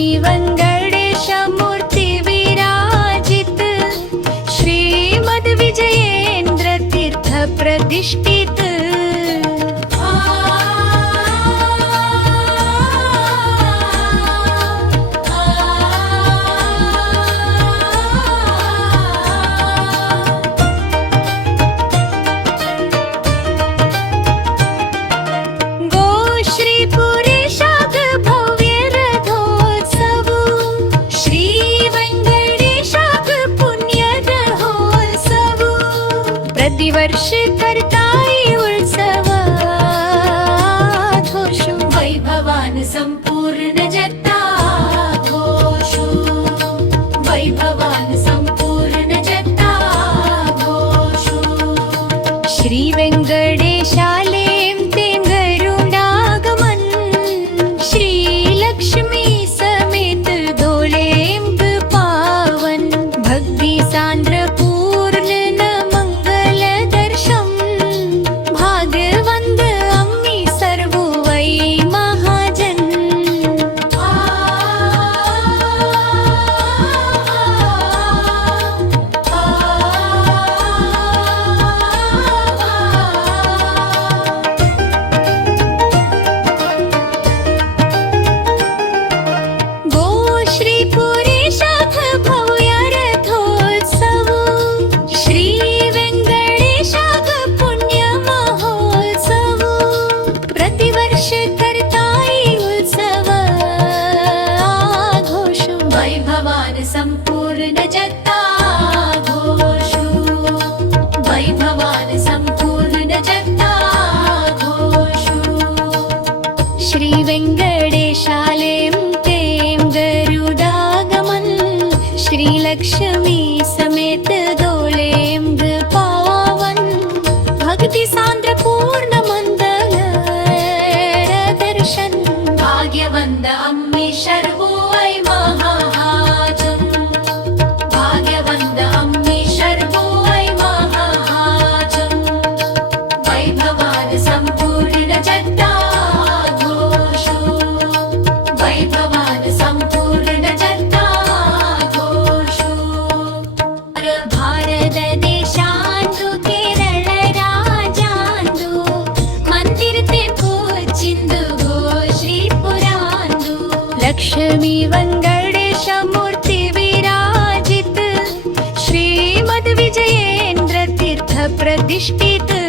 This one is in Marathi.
लक्ष्मी वेंकटेश मूर्ति विराजित श्रीमद विजयेंद्र तीर्थ प्रतिष्ठित प्रतिवर्ष करताई उत्सव घोषो वैभवान संपूर्ण जगता घोषो वैभवान संपूर्ण जगता घोषो श्री वेंकटेशालें ते गरुडागमन श्री लक्ष्मी समेत डोलें पावन भक्ति सांद्र संपूर्ण जगता घोषो वैभवान संपूर्ण जगता घोषो श्री वेंकटेशालें तें गरुडागमन श्री लक्ष्मी समेत डोलें पावन भक्ति सांद्र पूर्ण मंगल दर्शन भाग्यवंत अम्मे शर्वो लक्ष्मी वेंकटेश मूर्ति विराजित श्रीमद विजयेंद्र तीर्थ प्रतिष्ठित